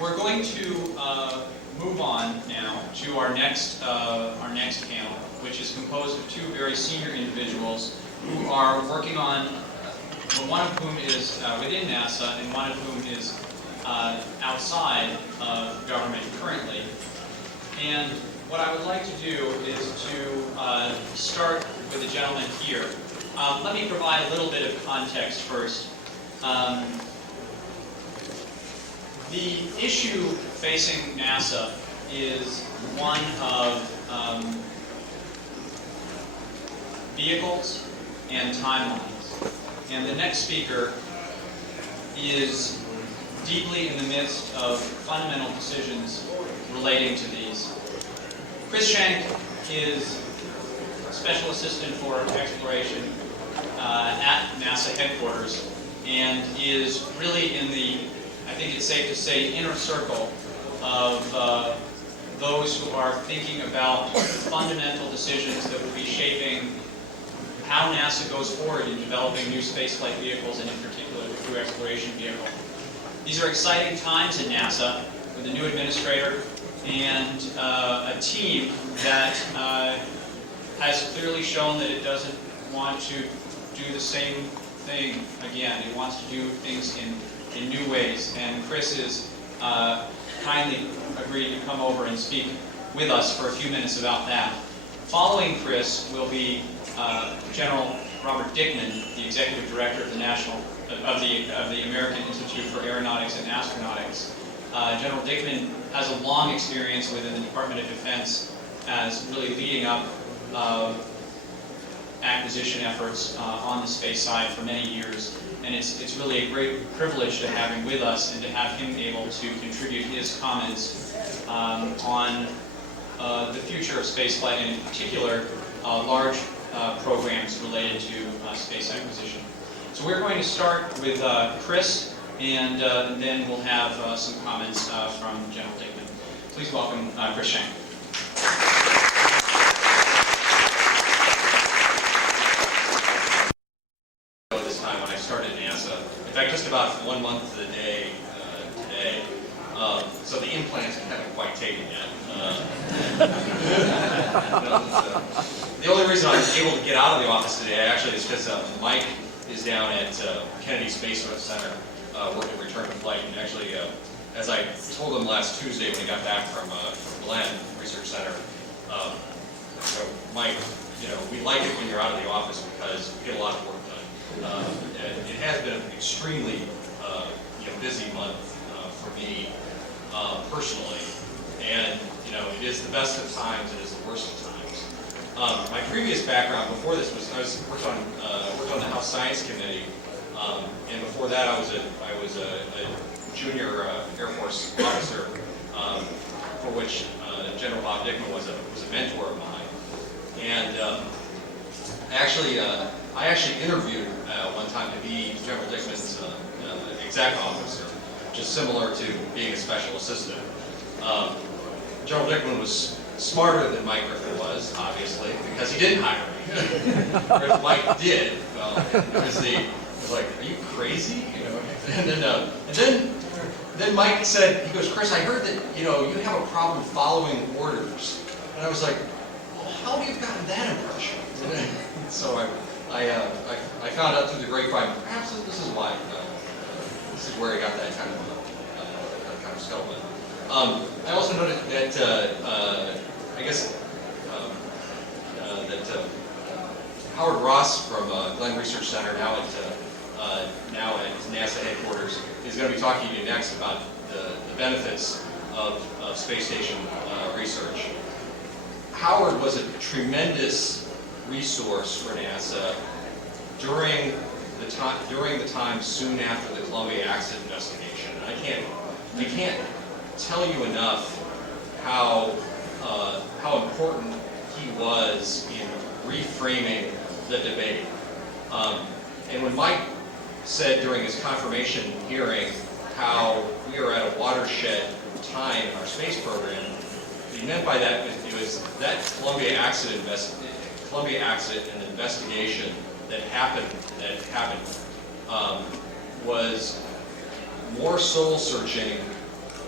We're going to move on now to our next panel, which is composed of two very senior individuals who are working on, one of whom is within NASA and one of whom is outside of government currently. And what I would like to do is to start with the gentleman here. Let me provide a little bit of context first. The issue facing NASA is one of vehicles and timelines. And the next speaker is deeply in the midst of fundamental decisions relating to these. Chris Shank is Special Assistant for Exploration at NASA headquarters and is really in the, I think it's safe to say, inner circle of those who are thinking about fundamental decisions that will be shaping how NASA goes forward in developing new spaceflight vehicles, and in particular the crew exploration vehicle. These are exciting times in NASA with a new administrator and a team that has clearly shown that it doesn't want to do the same thing again. It wants to do things in new ways. And Chris has kindly agreed to come over and speak with us for a few minutes about that. Following Chris will be General Robert Dickman, the Executive Director of the American Institute for Aeronautics and Astronautics. General Dickman has a long experience within the Department of Defense as really leading up acquisition efforts on the space side for many years. And it's really a great privilege to have him with us and to have him able to contribute his comments on the future of spaceflight, and in particular large programs related to space acquisition. So we're going to start with Chris, and then we'll have some comments from General Dickman. Please welcome Chris Shank. This time when I started NASA, in fact, just about 1 month to the day today. So the implants haven't quite taken yet. The only reason I'm able to get out of the office today actually is because Mike is down at Kennedy Space Center working return to flight. And actually, as I told him last Tuesday when he got back from Glenn Research Center, so Mike, we like it when you're out of the office because we get a lot of work done. And it has been an extremely busy month for me personally, and it is the best of times, it is the worst of times. My previous background before this was I worked on the House Science Committee, and before that I was a junior Air Force officer, for which General Bob Dickman was a mentor of mine, and I actually interviewed one time to be General Dickman's exec officer, just similar to being a special assistant. General Dickman was smarter than Mike Griffin was, obviously, because he didn't hire me. Whereas Mike did. Well, because he was like, "Are you crazy?" And then Mike said, he goes, "Chris, I heard that you have a problem following orders." And I was like, "Well, how have you gotten that impression?" So I found out through the grapevine, perhaps this is why. This is where he got that kind of scuttlebutt. I also noted that that Howard Ross from Glenn Research Center, now at NASA headquarters, is going to be talking to you next about the benefits of space station research. Howard was a tremendous resource for NASA during the time soon after the Columbia accident investigation. And I can't tell you enough how important he was in reframing the debate. And when Mike said during his confirmation hearing how we are at a watershed time in our space program, what he meant by that was that Columbia accident and the investigation that happened was more soul searching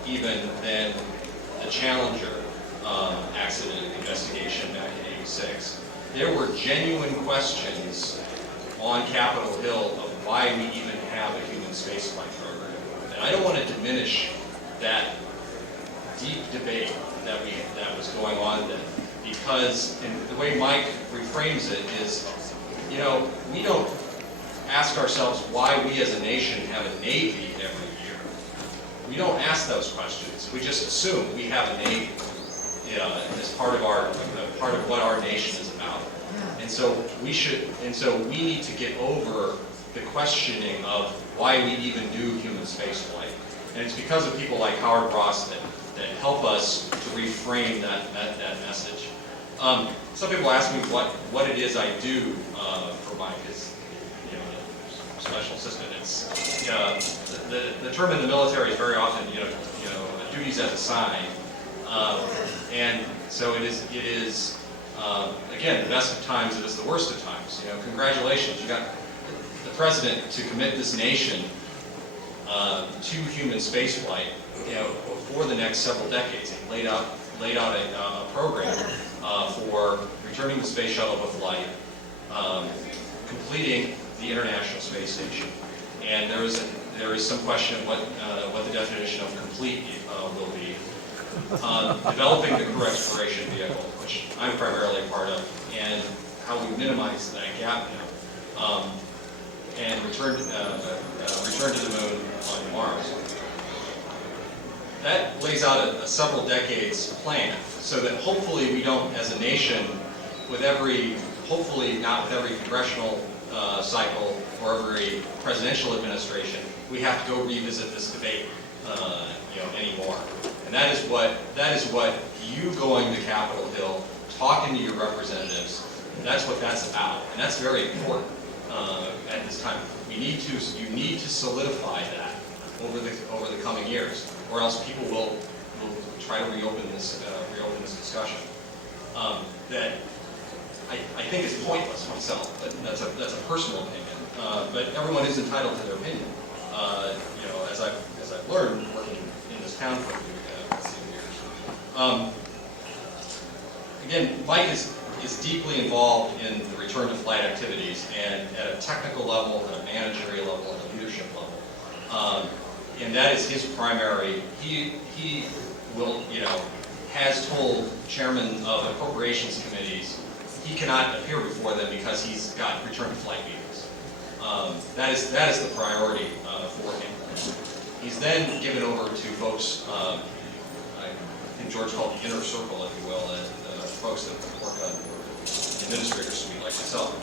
even than the Challenger accident investigation back in '86. There were genuine questions on Capitol Hill of why we even have a human spaceflight program. And I don't want to diminish that deep debate that was going on then, because the way Mike reframes it is, you know, we don't ask ourselves why we as a nation have a Navy every year. We don't ask those questions. We just assume we have a Navy as part of what our nation is about. And so we need to get over the questioning of why we even do human spaceflight. And it's because of people like Howard Ross that help us to reframe that message. Some people ask me what it is I do for Mike as special assistant. It's the term in the military is very often duties as assigned, and so it is again the best of times. It is the worst of times. Congratulations, you got the president to commit this nation to human spaceflight. For the next several decades, he laid out a program for returning the space shuttle to flight, completing the International Space Station, and there is some question of what the definition of complete will be. Developing the crew exploration vehicle, which I'm primarily a part of, and how we minimize that gap now, and return to the moon on Mars. That lays out a several decades plan, so that hopefully we don't, as a nation, hopefully not with every congressional cycle or every presidential administration, we have to go revisit this debate anymore. And that is what you going to Capitol Hill, talking to your representatives, that's what that's about, and that's very important at this time. You need to solidify that over the coming years, or else people will try to reopen this discussion. That I think is pointless myself, but that's a personal opinion. But everyone is entitled to their opinion. As I've learned working in this town for a few years. Again, Mike is deeply involved in the return to flight activities, and at a technical level, at a managerial level, at a leadership level. And that is his primary. He will, has told chairman of appropriations committees he cannot appear before them because he's got return to flight meetings. That is the priority for him. He's then given over to folks, I think George called the inner circle, if you will, folks that work on administrators, like myself.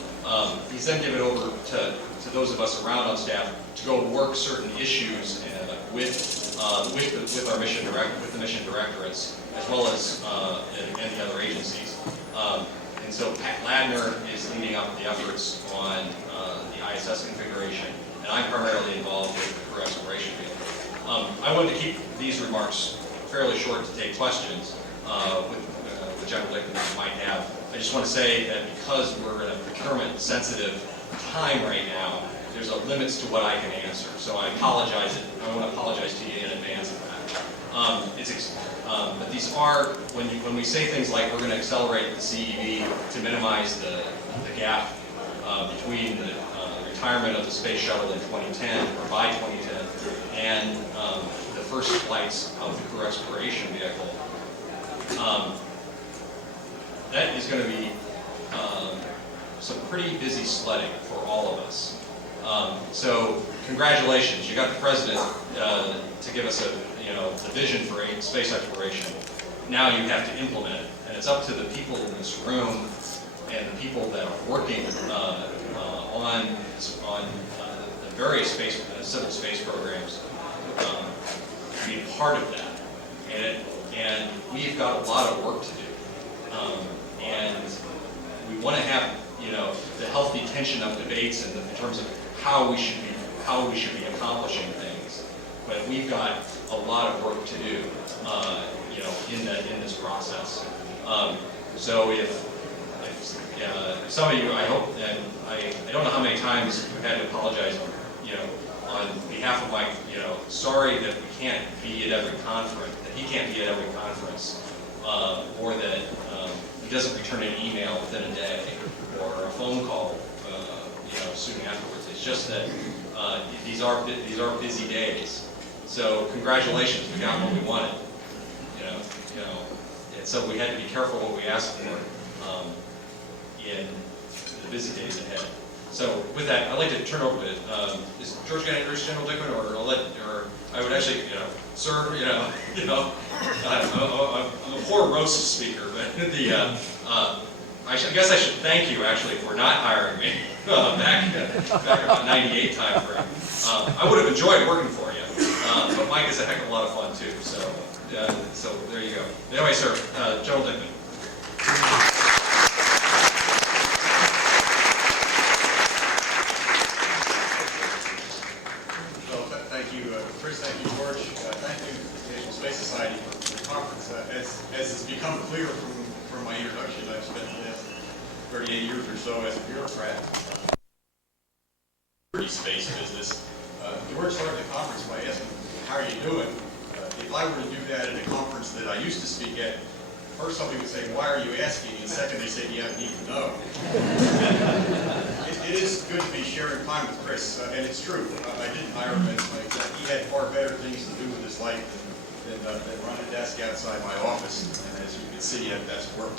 He's then given over to those of us around on staff to go work certain issues with our mission with the mission directorates, as well as and the other agencies. And so Pat Ladner is leading up the efforts on the ISS configuration, and I'm primarily involved with the crew exploration field. I wanted to keep these remarks fairly short to take questions with General Dickman that you might have. I just want to say that because we're in a procurement-sensitive time right now, there's limits to what I can answer. So I apologize. I want to apologize to you in advance of that. But these are, when we say things like we're going to accelerate the CEV to minimize the gap between the retirement of the space shuttle in 2010 or by 2010 and the first flights of the crew exploration vehicle, that is going to be some pretty busy sledding for all of us. So congratulations, you got the president to give us the vision for space exploration. Now you have to implement it, and it's up to the people in this room and the people that are working on the various civil space programs to be part of that. And we've got a lot of work to do, and we want to have the healthy tension of debates in terms of how we should be accomplishing things. But we've got a lot of work to do, in this process. So if some of you, I hope, and I don't know how many times we've had to apologize, on behalf of Mike, sorry that we can't be at every conference, that he can't be at every conference, or that he doesn't return an email within a day or a phone call, soon afterwards. It's just that these are busy days. So congratulations, we got what we wanted. And so we had to be careful what we asked for in the busy days ahead. So with that, I'd like to turn over to, is George going to introduce General Dickman, or I would actually, sir, I'm a poor roast speaker, but I guess I should thank you actually for not hiring me back about 98 time frame. I would have enjoyed working for you, but Mike is a heck of a lot of fun too. So there you go. Anyway, sir, General Dickman. Thank you, Chris. Thank you, George. Thank you, the National Space Society, for the conference. As has become clear from my introduction, I've spent the last 38 years or so as a bureaucrat in the space business. George started the conference by asking, "How are you doing?" If I were to do that at a conference that I used to speak at, first somebody would say, "Why are you asking?" And second, they say, "You have need to know." It is good to be sharing time with Chris, and it's true. I didn't hire him as my exec. He had far better things to do with his life than run a desk outside my office. And as you can see, that's work.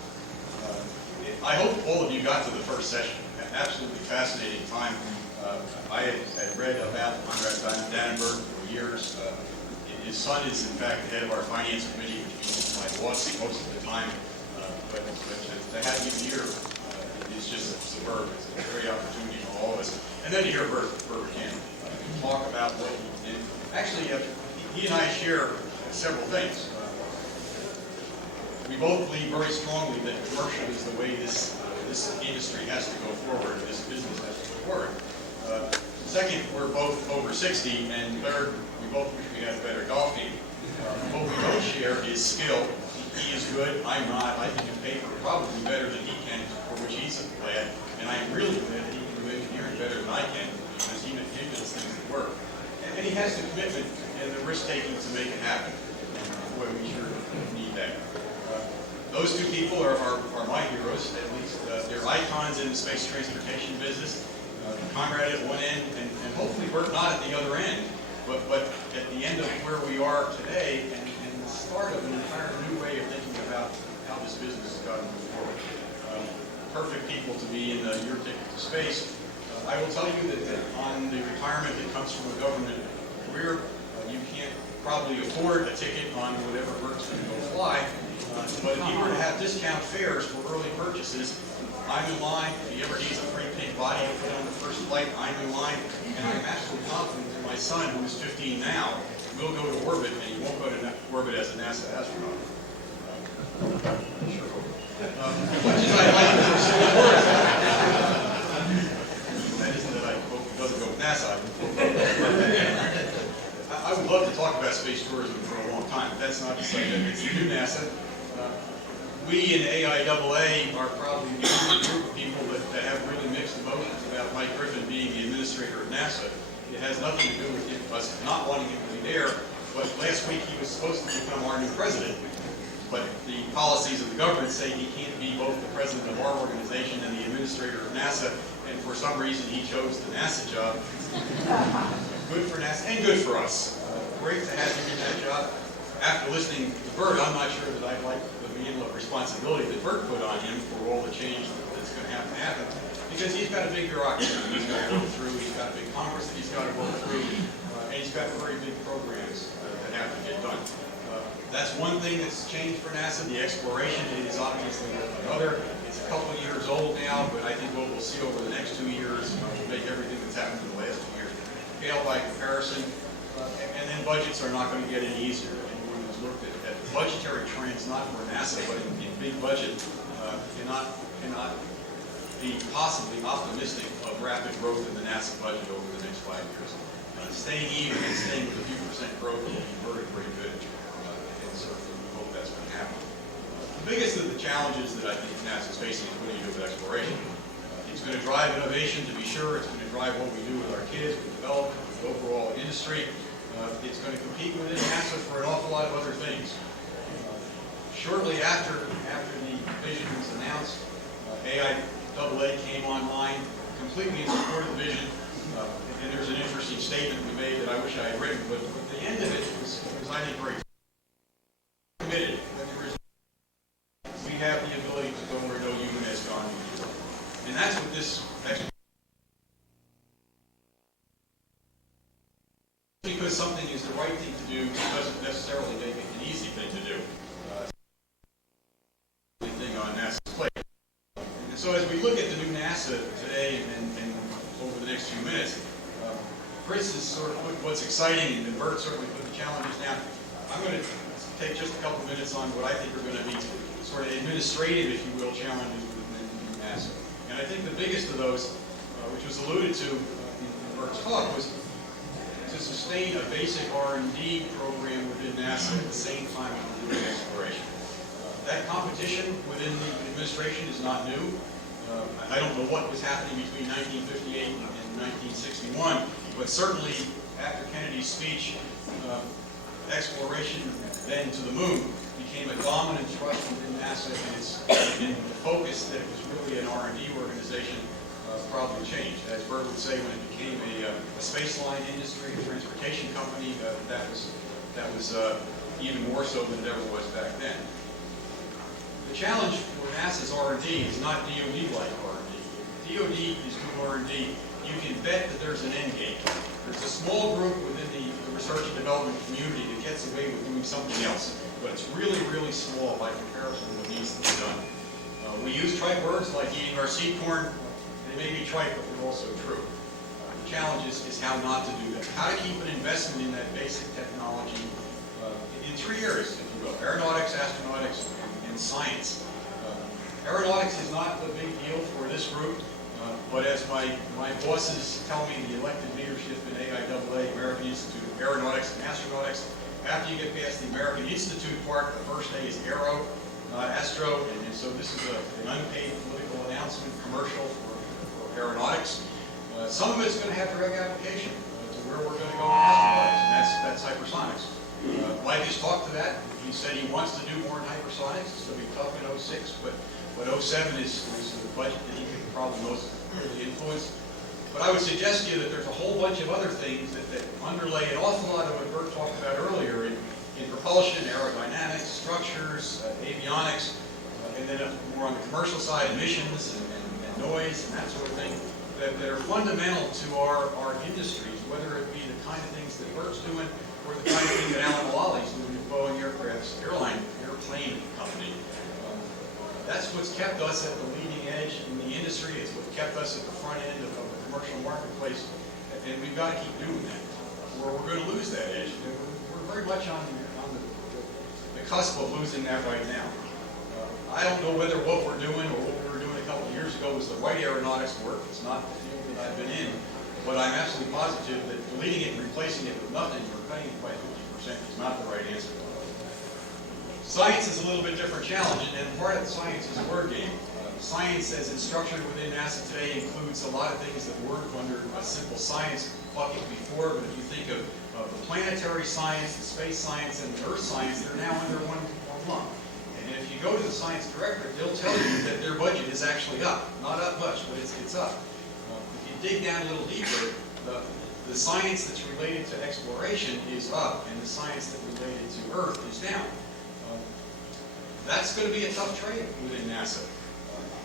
I hope all of you got to the first session. Absolutely fascinating time. I had read about Conrad Dannenberg for years. His son is, in fact, the head of our finance committee, which means my boss most of the time. But to have you here is just superb. It's a great opportunity for all of us. And then to hear Bert McCann talk about what he did. Actually, he and I share several things. We both believe very strongly that commercial is the way this industry has to go forward, this business has to go forward. Second, we're both over 60, and third, we both wish we had a better golf game. What we don't share is skill. He is good, I'm not. I can do paper probably better than he can, for which he's glad, and I'm really glad that he can do engineering better than I can, because he does things that work. And he has the commitment and the risk-taking to make it happen. And boy, we sure need that. Those two people are my heroes, at least. They're icons in the space transportation business. Conrad at one end, and hopefully Bert not at the other end, but at the end of where we are today, and the start of an entire new way of thinking about how this business has got to move forward. Perfect people to be in your ticket to space. I will tell you that on the retirement that comes from a government career, you can't probably afford a ticket on whatever Bert's going to go fly, but if you were to have discount fares for early purchases, I'm in line. If he ever needs a free pink body to put on the first flight, I'm in line. And I'm absolutely confident that my son, who is 15 now, will go to orbit, and he won't go to orbit as a NASA astronaut. Sure hope. As much as I'd like to pursue tourism, that isn't that I hope he doesn't go with NASA. I would love to talk about space tourism for a long time, but that's not the subject. It's the new NASA. We in AIAA are probably the only group of people that have really mixed emotions about Mike Griffin being the administrator of NASA. It has nothing to do with us not wanting him to be there, but last week he was supposed to become our new president. But the policies of the government say he can't be both the president of our organization and the administrator of NASA, and for some reason he chose the NASA job. Good for NASA and good for us. Great to have him in that job. After listening to Bert, I'm not sure that I'd like the mantle of responsibility that Bert put on him for all the change that's going to have to happen, because he's got a big bureaucracy he's got to work through, he's got a big Congress that he's got to work through, and he's got very big programs that have to get done. That's one thing that's changed for NASA. The exploration is obviously another. It's a couple of years old now, but I think what we'll see over the next 2 years will make everything that's happened in the last 2 years pale by comparison. And then budgets are not going to get any easier. Anyone who's looked at the budgetary trends, not for NASA, but in big budget, cannot be possibly optimistic of rapid growth in the NASA budget over the next 5 years. Staying even and staying with a few percent growth will be very good. And certainly we hope that's going to happen. The biggest of the challenges that I think NASA is facing is what do you do with exploration? It's going to drive innovation, to be sure. It's going to drive what we do with our kids, with development, with the overall industry. It's going to compete within NASA for an awful lot of other things. Shortly after the vision was announced, AIAA came online completely in support of the vision. And there's an interesting statement we made that I wish I had written, but the end of it was I think, very committed. We have the ability to go where no human has gone before. And that's what this because something is the right thing to do doesn't necessarily make it an easy thing to do. Thing on NASA's plate. And so as we look at the new NASA today and over the next few minutes, Chris has sort of put what's exciting, and Bert certainly put the challenges down. I'm going to take just a couple minutes on what I think are going to be sort of administrative, if you will, challenges within NASA. And I think the biggest of those, which was alluded to in Bert's talk, was to sustain a basic R&D program within NASA at the same time as we're doing exploration. That competition within the administration is not new. I don't know what was happening between 1958 and 1961, but certainly after Kennedy's speech, exploration then to the moon became a dominant thrust within NASA, and the focus that it was really an R&D organization probably changed. As Bert would say, when it became a space line industry, a transportation company, that was even more so than it ever was back then. The challenge for NASA's R&D is not DoD-like R&D. DoD is doing R&D. You can bet that there's an end game. There's a small group within the research and development community that gets away with doing something else, but it's really, really small by comparison to what needs to be done. We use trite words like eating our seed corn. They may be trite, but they're also true. The challenge is how not to do that. How to keep an investment in that basic technology in three areas, if you will: aeronautics, astronautics, and science. Aeronautics is not the big deal for this group, but as my bosses tell me, the elected leadership in AIAA, American Institute of Aeronautics and Astronautics, after you get past the American Institute part, the first A is Aero, not Astro, and so this is an unpaid political announcement commercial for aeronautics. Some of it's going to have direct application to where we're going to go in astronautics, and that's hypersonics. Mike has talked to that. He said he wants to do more in hypersonics. It's going to be tough in 06, but 07 is the budget that he could probably most really influence. But I would suggest to you that there's a whole bunch of other things that underlay an awful lot of what Bert talked about earlier in propulsion, aerodynamics, structures, avionics, and then more on the commercial side, emissions and noise and that sort of thing, that are fundamental to our industries, whether it be the kind of things that Bert's doing or the kind of thing that Alan Mulally's doing at Boeing Aircraft's airplane company. That's what's kept us at the leading edge in the industry. It's what kept us at the front end of the commercial marketplace, and we've got to keep doing that, or we're going to lose that edge. We're very much on the cusp of losing that right now. I don't know whether what we're doing or what we were doing a couple of years ago was the right aeronautics work. It's not the field that I've been in, but I'm absolutely positive that deleting it and replacing it with nothing or cutting it by 50% is not the right answer. Science is a little bit different challenge, and part of the science is a word game. Science, as it's structured within NASA today, includes a lot of things that weren't under a simple science bucket before, but if you think of the planetary science, the space science, and the earth science, they're now under one lump. And if you go to the science directorate, they'll tell you that their budget is actually up. Not up much, but it's up. If you dig down a little deeper, the science that's related to exploration is up, and the science that's related to Earth is down. That's going to be a tough trade within NASA.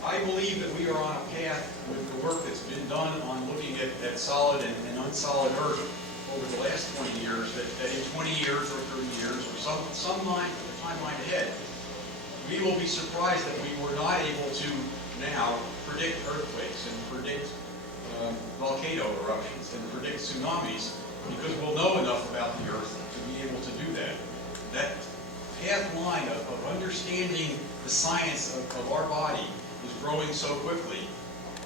I believe that we are on a path with the work that's been done on looking at solid and unsolid Earth over the last 20 years, that in 20 years or 30 years or some timeline ahead, we will be surprised that we were not able to now predict earthquakes and predict volcano eruptions and predict tsunamis, because we'll know enough about the Earth to be able to do that. That path line of understanding the science of our body is growing so quickly.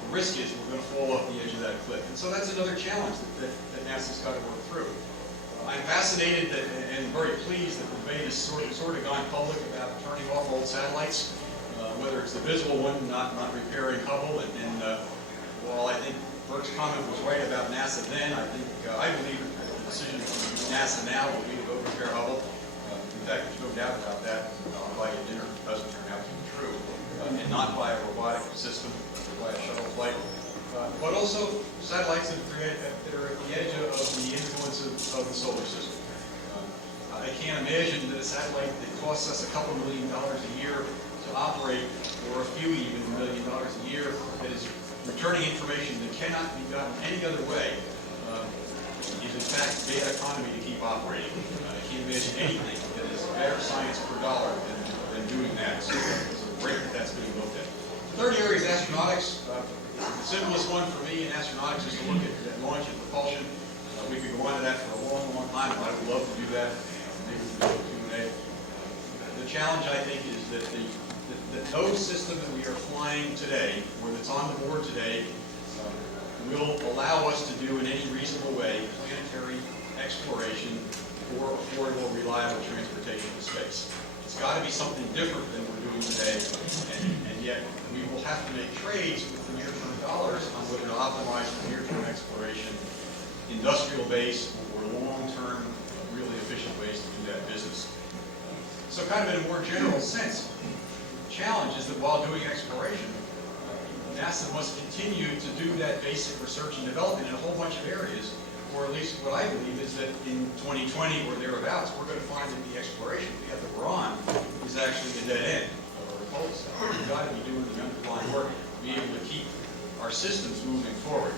The risk is we're going to fall off the edge of that cliff. And so that's another challenge that NASA's got to work through. I'm fascinated and very pleased that the debate has sort of gone public about turning off old satellites, whether it's the visual one, not repairing Hubble, and while I think Burke's comment was right about NASA then. I believe the decision from NASA now will be to go prepare Hubble. In fact, there's no doubt about that. I'll buy you dinner if it doesn't turn out to be true. And not by a robotic system, by a shuttle flight. But also satellites that are at the edge of the influence of the solar system. I can't imagine that a satellite that costs us a couple $1 million a year to operate, or a few even $1 million a year, that is returning information that cannot be gotten any other way, is in fact data economy to keep operating. I can't imagine anything that is better science per dollar than doing that. So it's great that that's being looked at. The third area is astronautics. The simplest one for me in astronautics is to look at launch and propulsion. We could go on to that for a long, long time, but I would love to do that. Maybe we can do Q&A. The challenge, I think, is that the nose system that we are flying today, or that's on the board today, will allow us to do in any reasonable way planetary exploration for affordable, reliable transportation to space. It's got to be something different than we're doing today, and yet we will have to make trades with the near-term dollars on whether to optimize for near-term exploration, industrial base, or long-term, really efficient ways to do that business. So kind of in a more general sense, the challenge is that while doing exploration, NASA must continue to do that basic research and development in a whole bunch of areas, or at least what I believe is that in 2020 or thereabouts, we're going to find that the exploration path that we're on is actually a dead end, or a cul-de-sac. We've got to be doing the underlying work to be able to keep our systems moving forward.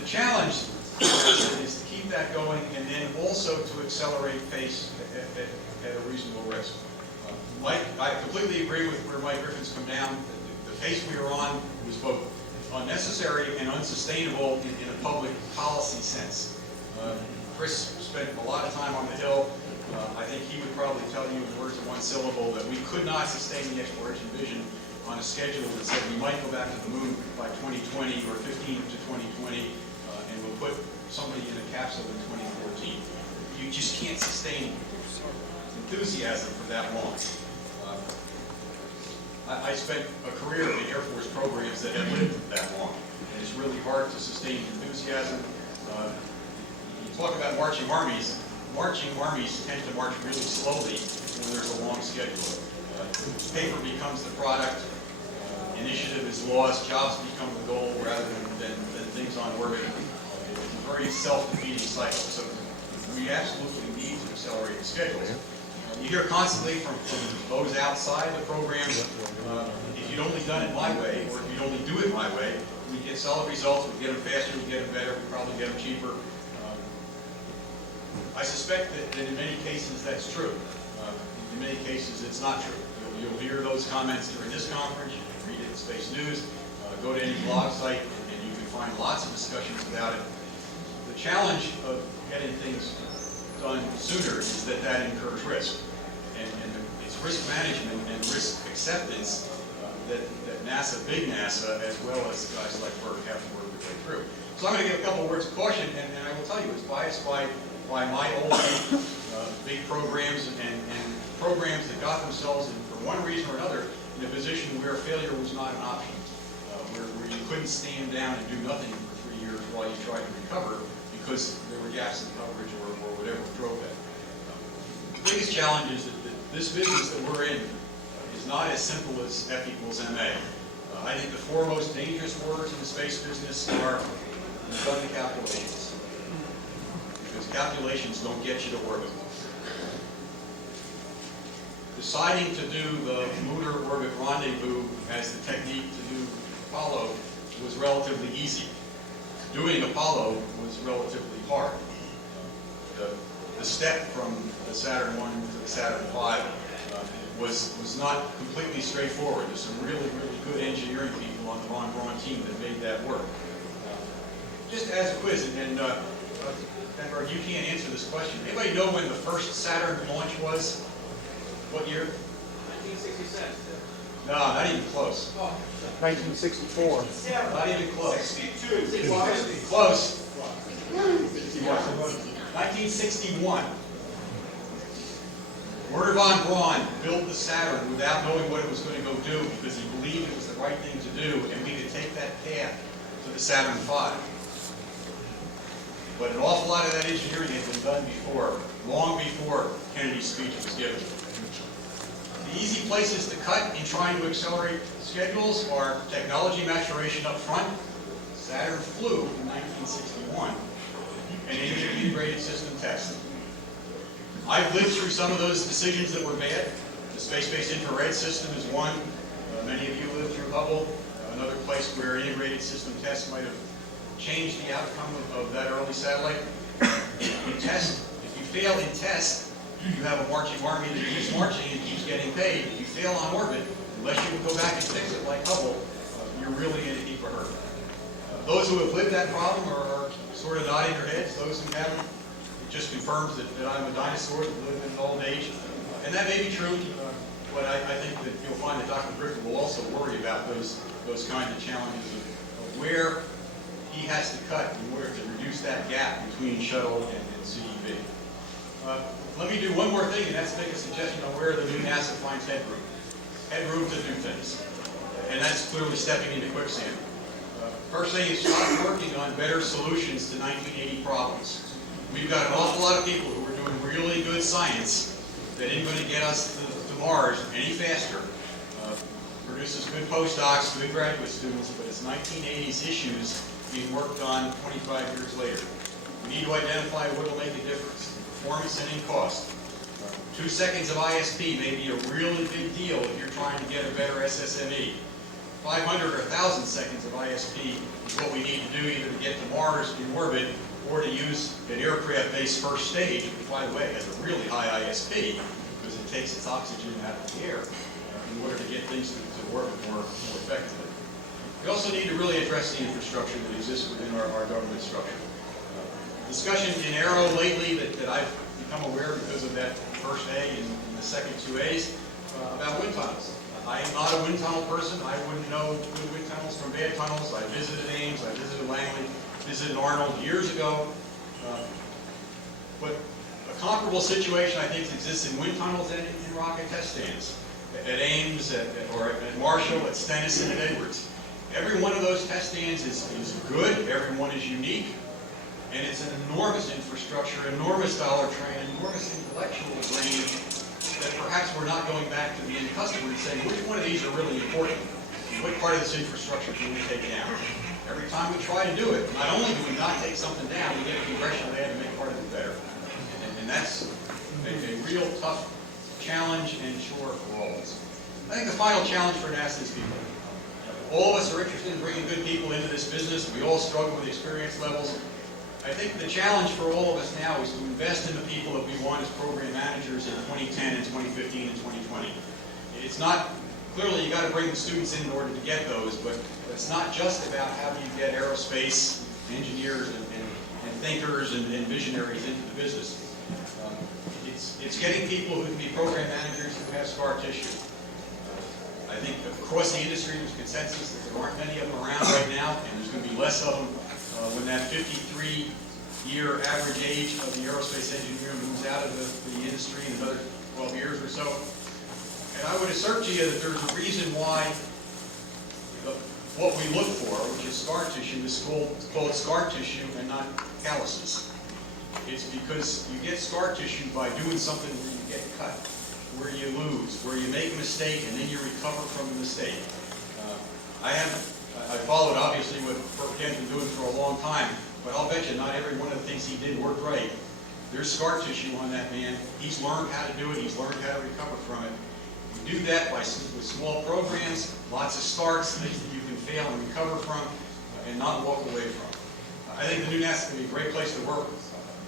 The challenge is to keep that going and then also to accelerate pace at a reasonable risk. Mike, I completely agree with where Mike Griffin's come down. The pace we were on was both unnecessary and unsustainable in a public policy sense. Chris spent a lot of time on the Hill. I think he would probably tell you in words of one syllable that we could not sustain the exploration vision on a schedule that said we might go back to the moon by 2020 or 15 to 2020, and we'll put somebody in a capsule in 2014. You just can't sustain enthusiasm for that long. I spent a career in Air Force programs that have lived that long, and it's really hard to sustain enthusiasm. You talk about marching armies. Marching armies tend to march really slowly when there's a long schedule. Paper becomes the product, initiative is lost, jobs become the goal rather than things on orbit. It's a very self-defeating cycle. So we absolutely need to accelerate the schedules. You hear constantly from those outside the program, if you'd only done it my way, or if you'd only do it my way, we'd get solid results, we'd get them faster, we'd get them better, we'd probably get them cheaper. I suspect that in many cases that's true. In many cases it's not true. You'll hear those comments during this conference, you can read it in Space News, go to any blog site, and you can find lots of discussions about it. The challenge of getting things done sooner is that incurs risk. And it's risk management and risk acceptance that NASA, big NASA, as well as guys like Burke have to work their way through. So I'm going to give a couple of words of caution, and I will tell you, it's biased by my old big programs and programs that got themselves, for one reason or another, in a position where failure was not an option, where you couldn't stand down and do nothing for 3 years while you tried to recover because there were gaps in coverage or whatever drove that. The biggest challenge is that this business that we're in is not as simple as F equals MA. I think the four most dangerous words in the space business are done the calculations. Because calculations don't get you to orbit. Deciding to do the lunar orbit rendezvous as the technique to do Apollo was relatively easy. Doing Apollo was relatively hard. The step from the Saturn I to the Saturn V was not completely straightforward. There's some really, really good engineering people on the Von Braun team that made that work. Just as a quiz, and Denver, you can't answer this question. Anybody know when the first Saturn launch was? What year? 1967. No, not even close. 1964. Not even close. 62. Close. 1961. We're Wernher von Braun built the Saturn without knowing what it was going to go do because he believed it was the right thing to do, and we could take that path to the Saturn V. But an awful lot of that engineering had been done before, long before Kennedy's speech was given. The easy places to cut in trying to accelerate schedules are technology maturation up front. Saturn flew in 1961, and integrated system test. I've lived through some of those decisions that were bad. The space-based infrared system is one. Many of you lived through Hubble, another place where integrated system tests might have changed the outcome of that early satellite. In test, if you fail in test, you have a marching army that keeps marching and keeps getting paid. If you fail on orbit, unless you can go back and fix it like Hubble, you're really in a deeper hurt. Those who have lived that problem are sort of nodding their heads. Those who haven't, it just confirms that I'm a dinosaur that lived in an old age. And that may be true, but I think that you'll find that Dr. Griffin will also worry about those kinds of challenges of where he has to cut in order to reduce that gap between shuttle and CEV. Let me do one more thing, and that's make a suggestion on where the new NASA finds headroom. Headroom to do things. And that's clearly stepping into quicksand. First thing is start working on better solutions to 1980 problems. We've got an awful lot of people who are doing really good science that isn't going to get us to Mars any faster. Produces good postdocs, good graduate students, but it's 1980s issues being worked on 25 years later. We need to identify what will make a difference in performance and in cost. 2 seconds of ISP may be a really big deal if you're trying to get a better SSME. 500 or 1,000 seconds of ISP is what we need to do either to get to Mars in orbit or to use an aircraft-based first stage, which, by the way, has a really high ISP because it takes its oxygen out of the air in order to get things to orbit more effectively. We also need to really address the infrastructure that exists within our government structure. Discussion in Aero lately that I've become aware because of that first A and the second 2 A's about wind tunnels. I am not a wind tunnel person. I wouldn't know good wind tunnels from bad tunnels. I visited Ames, I visited Langley, visited Arnold years ago. But a comparable situation, I think, exists in wind tunnels and in rocket test stands. At Ames, or at Marshall, at Stennis, and at Edwards. Every one of those test stands is good, every one is unique, and it's an enormous infrastructure, enormous dollar train, enormous intellectual drain that perhaps we're not going back to the end customer and saying, which one of these are really important? And what part of this infrastructure can we take down? Every time we try to do it, not only do we not take something down, we get a congressional ad to make part of it better. And that's a real tough challenge and chore for all of us. I think the final challenge for NASA is people. All of us are interested in bringing good people into this business. We all struggle with experience levels. I think the challenge for all of us now is to invest in the people that we want as program managers in 2010 and 2015 and 2020. It's not, clearly you got to bring the students in order to get those, but it's not just about how do you get aerospace engineers and thinkers and visionaries into the business. It's getting people who can be program managers who have scar tissue. I think across the industry there's consensus that there aren't many of them around right now, and there's going to be less of them when that 53-year average age of the aerospace engineer moves out of the industry in another 12 years or so. And I would assert to you that there's a reason why what we look for, which is scar tissue, is called scar tissue and not calluses. It's because you get scar tissue by doing something where you get cut, where you lose, where you make a mistake and then you recover from the mistake. I followed obviously what Burt Kent's been doing for a long time, but I'll bet you not every one of the things he did worked right. There's scar tissue on that man. He's learned how to do it. He's learned how to recover from it. You do that with small programs, lots of starts, things that you can fail and recover from, and not walk away from. I think the new NASA is going to be a great place to work.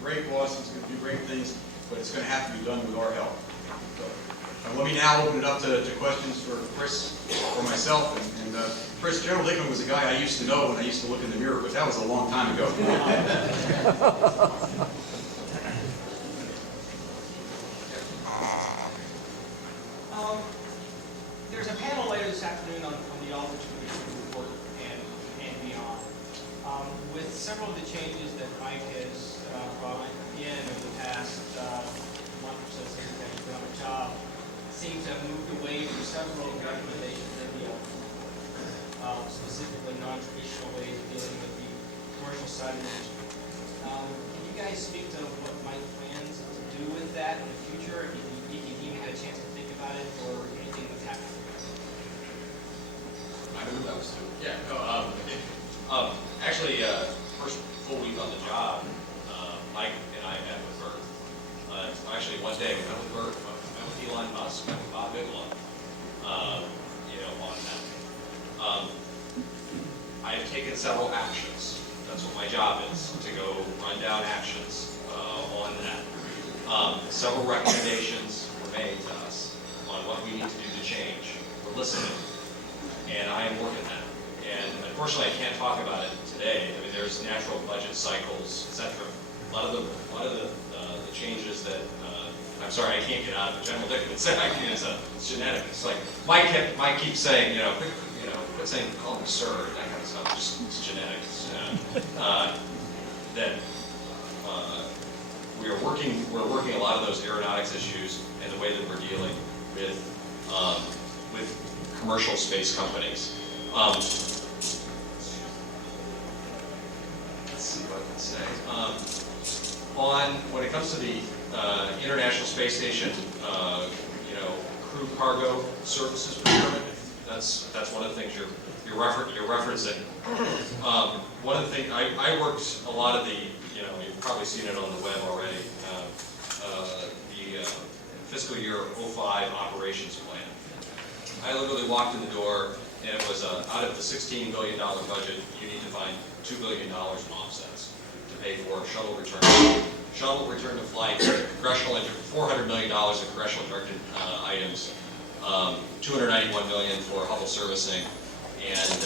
Great boss, he's going to do great things, but it's going to have to be done with our help. So, let me now open it up to questions for Chris or myself. And Chris, General Dickman was a guy I used to know when I used to look in the mirror, but that was a long time ago. There's a panel later this afternoon on the Aldrich Commission report and beyond. With several of the changes that Mike has brought in over the past month or so since he's been on the job, seem to have moved away from several recommendations in the specifically non-traditional ways of dealing with the commercial side of the industry. Can you guys speak to what Mike plans to do with that in the future, if you even had a chance to think about it, or anything that's happened? I would love to. Yeah, no, actually, first full week on the job, Mike and I met with Bert. Actually, one day we met with Bert, met with Elon Musk, met with Bob Bigelow, on that. I have taken several actions. That's what my job is, to go run down actions on that. Several recommendations were made to us on what we need to do to change. We're listening, and I am working that. And unfortunately, I can't talk about it today. I mean, there's natural budget cycles, etc. A lot of the changes that I'm sorry, I can't get out of General Dickman saying it's genetic. It's like Mike keeps saying, quit saying, call him sir, that kind of stuff. Just it's genetics. That we're working a lot of those aeronautics issues and the way that we're dealing with commercial space companies. Let's see what I can say. When it comes to the International Space Station, crew cargo services procurement, that's one of the things you're referencing. One of the things I worked a lot of the, you've probably seen it on the web already. The fiscal year 05 operations plan. I literally walked in the door, and it was out of the $16 billion budget, you need to find $2 billion in offsets to pay for shuttle return to flight, $400 million in congressional directed items, $291 million for Hubble servicing, and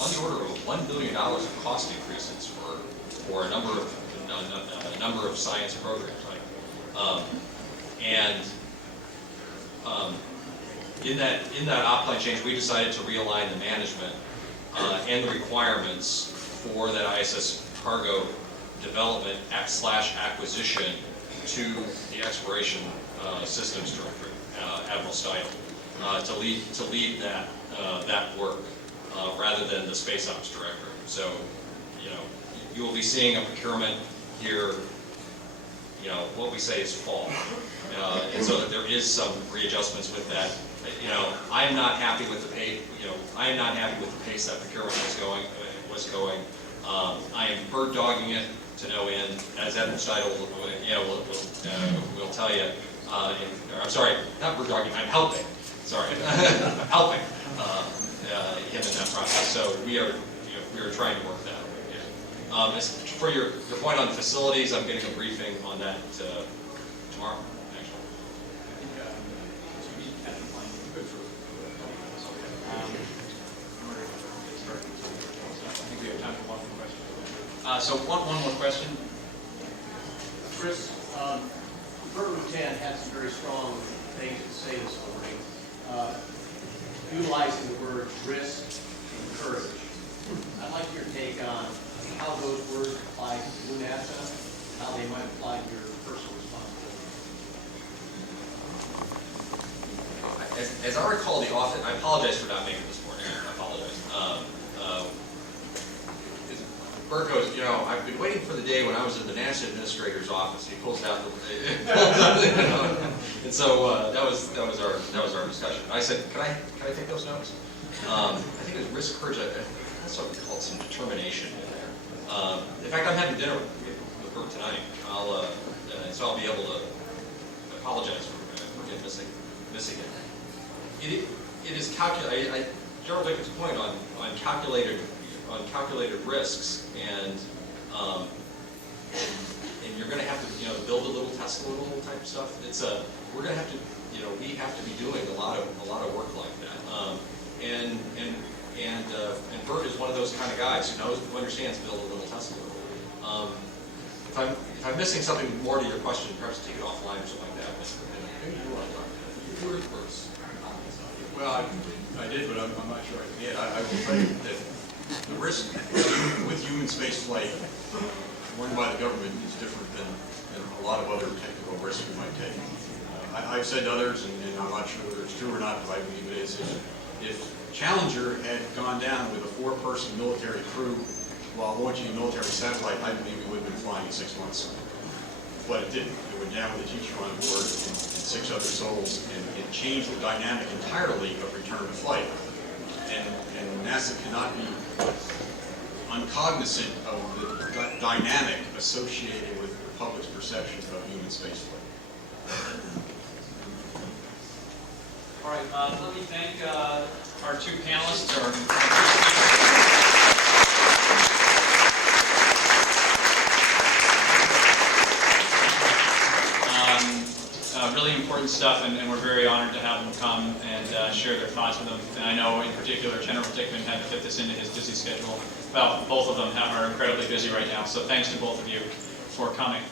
on the order of $1 billion of cost increases for a number of science programs. In that op plan change, we decided to realign the management and the requirements for that ISS cargo development /acquisition to the exploration systems director, Admiral Steidel, to lead that work rather than the space ops director. So, you will be seeing a procurement here. What we say is fall, and so there is some readjustments with that. I am not happy with the pace. I am not happy with the pace that procurement was going. I am bird dogging it to no end, as Admiral Steidel will tell you. I'm sorry, not bird dogging. I'm helping. Sorry, I'm helping him in that process. So we are trying to work that. As for your point on facilities, I'm getting a briefing on that tomorrow. So one more question. Chris, Bert Rutan had some very strong things to say this morning, utilizing the word risk and courage. I'd like your take on how those words apply to NASA, and how they might apply to your personal responsibility. As I recall, the office. I apologize for not making this morning. I apologize. Bert goes, I've been waiting for the day when I was in the NASA administrator's office. He pulls out the, and so that was our discussion. I said, can I take those notes? I think it was risk, courage. That's what we called some determination in there. In fact, I'm having dinner with Bert tonight. So I'll be able to apologize for him missing it. It is calculated. General Dickman's point on calculated risks, and you're going to have to build a little, test a little type stuff. We're going to have to we have to be doing a lot of work like that. And Bert is one of those kind of guys who understands build a little, test a little. If I'm missing something more to your question, perhaps take it offline or something like that. Maybe you want to talk about it. You were first. Well, I did, but I'm not sure I did. I will tell you that the risk with human space flight borne by the government is different than a lot of other technical risks we might take. I I've said to others, and I'm not sure whether it's true or not, but I believe it is, if Challenger had gone down with a 4-person military crew while launching a military satellite, I believe we would have been flying in 6 months. But it didn't. It went down with a teacher on board and 6 other souls, and it changed the dynamic entirely of return to flight. And NASA cannot be uncognizant of the dynamic associated with the public's perception of human spaceflight. All right, let me thank our 2 panelists. Really important stuff, and we're very honored to have them come and share their thoughts with them. And I know in particular General Dickman had to fit this into his busy schedule. Well, both of them are incredibly busy right now, so thanks to both of you for coming.